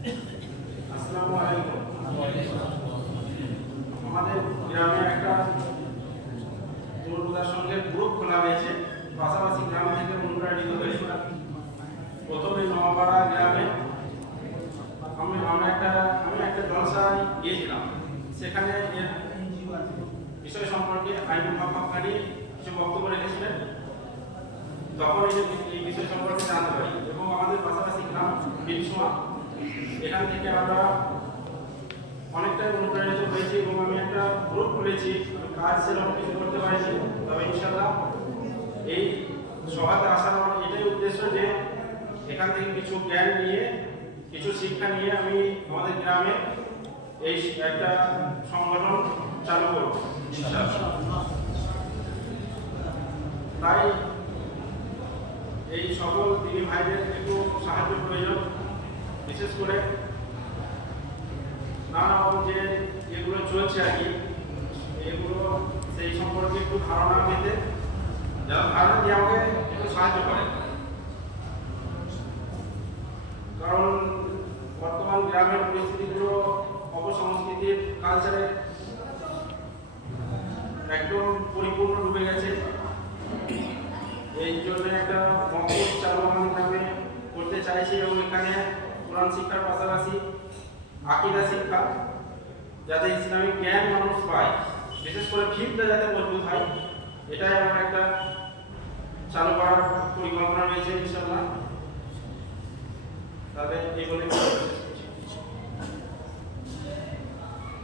আসসালামু আলাইকুম। আমাদের গ্রামে একটা যুবকদের সঙ্গে গ্রুপ খোলা হয়েছে, পাশাপাশি গ্রাম থেকে অনুপ্রাণিত হয়ে প্রথমে নওয়াপাড়া গ্রামে আমি একটা জলসায় গিয়েছিলাম। সেখানে এর বিষয় সম্পর্কে আইনুল হক হক্কানি কিছু বক্তব্য রেখেছিলেন। তখন এই বিষয় সম্পর্কে জানতে পারি এবং আমাদের পাশাপাশি গ্রাম বিলসুয়া, এখান থেকে আমরা অনেকটাই অনুপ্রাণিত হয়েছি এবং আমি একটা গ্রুপ খুলেছি। কাজ সেরকম কিছু করতে পারিনি, তবে ইনশাআল্লাহ এই সভাতে আসার আমার এটাই উদ্দেশ্য যে এখান থেকে কিছু জ্ঞান নিয়ে, কিছু শিক্ষা নিয়ে আমি আমাদের গ্রামে এই একটা সংগঠন চালু করব ইনশাআল্লাহ। তাই এই সকল দিদি ভাইদের একটু সাহায্য প্রয়োজন, বিশেষ করে নানা রকম যে এগুলো চলছে আর কি, এগুলো সেই সম্পর্কে একটু ধারণা পেতে, যারা ধারণা দিয়ে আমাকে একটু সাহায্য করে। কারণ বর্তমান গ্রামের পরিস্থিতিগুলো অপসংস্কৃতির কালচারে একদম পরিপূর্ণ ডুবে গেছে। এই জন্য একটা মক্তব চালু আমাদের গ্রামে করতে চাইছি এবং এখানে কোরআন শিক্ষার পাশাপাশি আকীদা শিক্ষা, যাতে ইসলামিক জ্ঞান মানুষ পায়, বিশেষ করে ফিকটা যাতে মজবুত হয়, এটাই আমার একটা চালু করার পরিকল্পনা রয়েছে ইনশাআল্লাহ। তাদের এই বলে